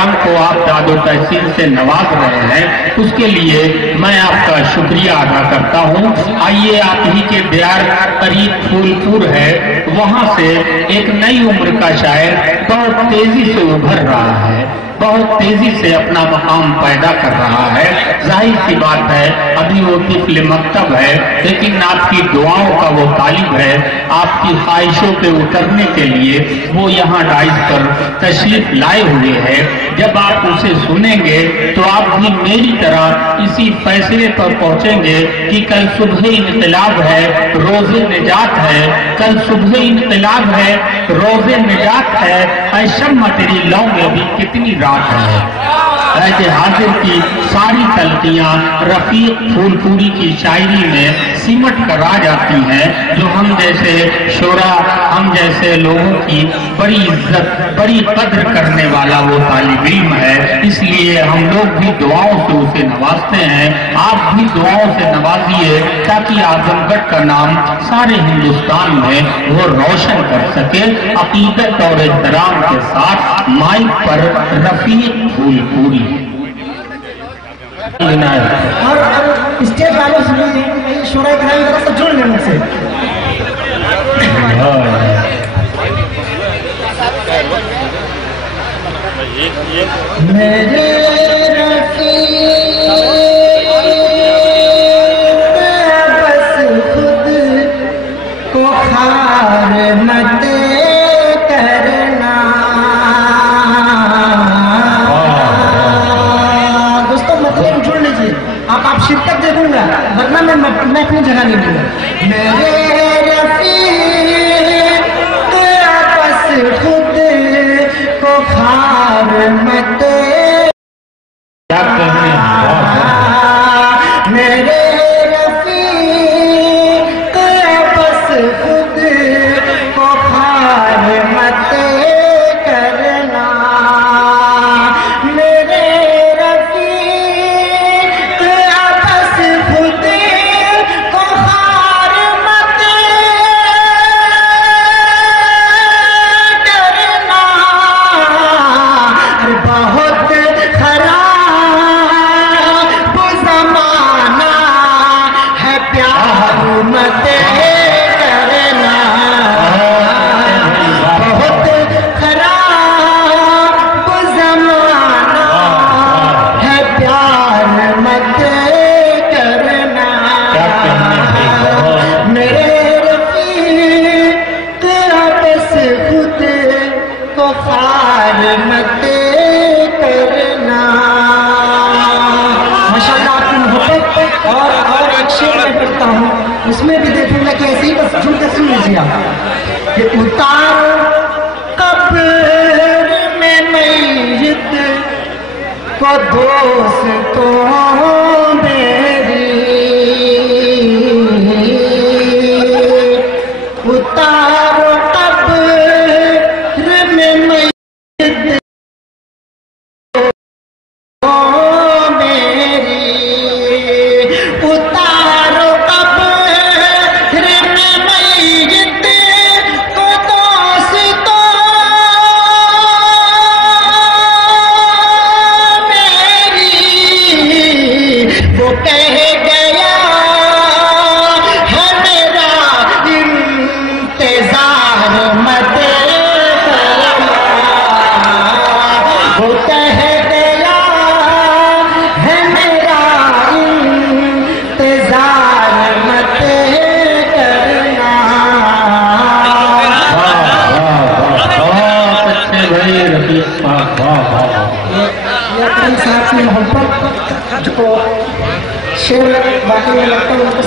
कराम को आप दादो तहसील से नवाज रहे हैं, उसके लिए मैं आपका शुक्रिया अदा करता हूँ। आइए, आप ही के बिहार करीब फूलपुर है, वहाँ से एक नई उम्र का शायर बहुत तेजी से उभर रहा है, बहुत तेजी से अपना मकाम पैदा कर रहा है। जाहिर सी बात है, अभी वो तिफल मकतब है, लेकिन आपकी दुआओं का वो तालिब है। आपकी ख्वाहिशों पे उतरने के लिए वो यहाँ डाइस पर तशरीफ लाए हुए हैं। जब आप उसे सुनेंगे तो आप भी मेरी तरह इसी फैसले पर पहुंचेंगे कि कल सुबह इनकलाब है, रोजे निजात है, कल सुबह इनकलाब है, रोजे निजात है। ऐ शम्मा तेरी लौ में अभी कितनी रात है। ऐसे हाजिर की सारी तलकियां रफीक फूलपुरी की शायरी में सिमट कर आ जाती हैं, जो हम जैसे शोरा, हम जैसे लोगों की बड़ी इज्जत, बड़ी कद्र करने वाला वो तालिब इल्म है। इसलिए हम लोग भी दुआओं से उसे नवाजते हैं। आप भी दुआओं से नवाजिए ताकि आजमगढ़ का नाम सारे हिंदुस्तान में वो रोशन कर सके। अकीदत और एहतराम के साथ माइक पर रफीक फूलपुरी। और स्टेज वालों से शोरा कराई तरफ से जुड़ लेने से मेरे बस खुद को खार मत करना। दोस्तों मतलब जुड़ लीजिए, आप शिरकत दे दूंगा, वरना मैं अपनी जगह नहीं दूंगा। मेरे रफीक बस खुद को खार मत क्या कहने मेरे रफीक बस खुद को खार मत करना। मेरे रफीक बस खुद को खार मत करना। अरे बहुत खराब ज़माना है, प्यार मत करना। बहुत खराब ज़माना है, प्यार मत करना। मेरे रफीक बस खुद को खार मत करना। माशाअल्लाह आपकी मोहब्बत और एक शेर मैं पढ़ता हूँ, उसमें भी देखूंगा कि ऐसे ही बस जुड़ के सुन लीजिए आप कि उतारो कब्र में मैयत को दोस्तों मेरी, उतारो कब्र में मैयत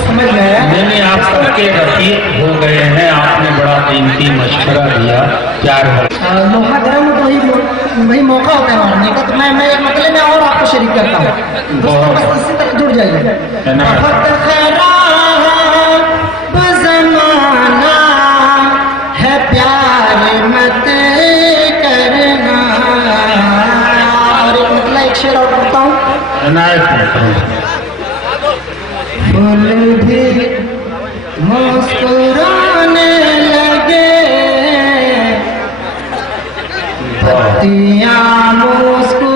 समझ गए। मैंने आप सबके रफीक हो गए हैं, आपने बड़ा कीमती मशवरा दिया। प्यार मौका गर्म तो वही मौका होता है मारने का। तो मैं एक मतले में और आपको शरीक करता हूँ, बस इसी तरह जुड़ जाइए। बहुत खराब ज़माना है, प्यार मत करना। और एक मतलब एक शेर और पढ़ता हूँ। फूल भी मुस्कुराने लगे, पत्तियां मुस्कुराने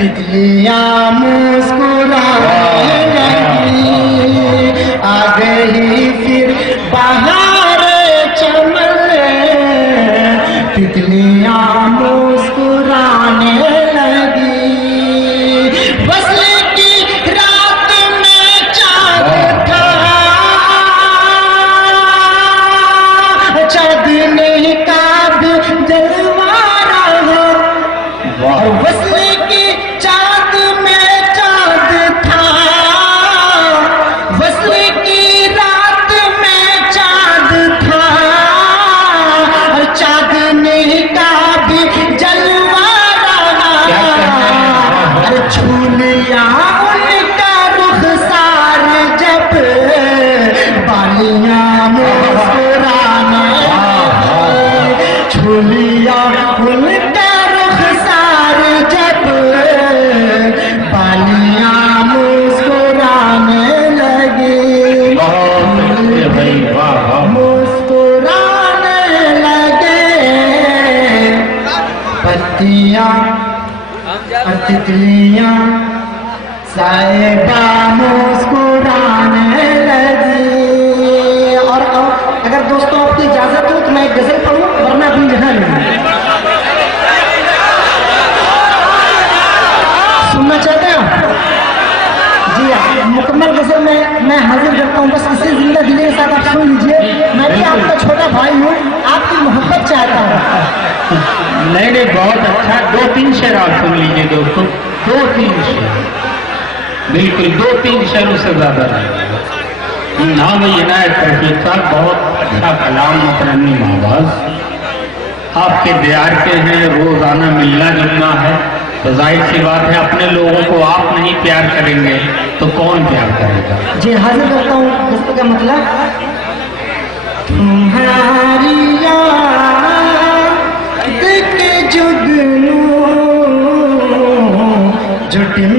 तितलियां मुस्कुराने लगी, आ गई फिर बाहर चमन, तितलियां मुस्कुराने लगी। वस्ल की रात में चांद था, चांदनी का भी जलवाना है। वस्ल की चांद में चांद था, वस्ल की रात में चांद था, चांदनी का भी जलवाना। छू लिया उनका रुखसार जब बालियां मुस्कुराने, छू लिया उनका रुखसार जब बालियां मुस्कुराने लगी, मुस्कुराने लगे। पत्तियां और तितलियां साहिबा मुस्कुराने लगी। और अगर दोस्तों आपकी इजाजत हो तो मैं एक गजल पढ़ूं, वरना अपनी जगह नहीं। सुनना चाहते हो? जी हाँ, मुकम्मल गजल में मैं हाजिर करता हूँ। बस इसी जिंदा दिली के साथ आप सुन लीजिए। मैं भी आपका छोटा भाई हूँ, आपकी मोहब्बत चाहता हूँ। नहीं, बहुत अच्छा। 2-3 शेर आप सुन लीजिए दोस्तों, 2-3 शेर, बिल्कुल 2-3 शेरों से ज्यादा नहीं। नाम इनायत तौफीक साहब, बहुत अच्छा कलाम, मुतरन्निम आवाज, आपके दियार के हैं, रोजाना मिलना जुलना है, तो जाहिर सी बात है अपने लोगों को आप नहीं प्यार करेंगे तो कौन प्यार करेगा। जी हाजिर करता हूँ दोस्तों का मतलब, तुम्हारी याद के जुगनू जो टिम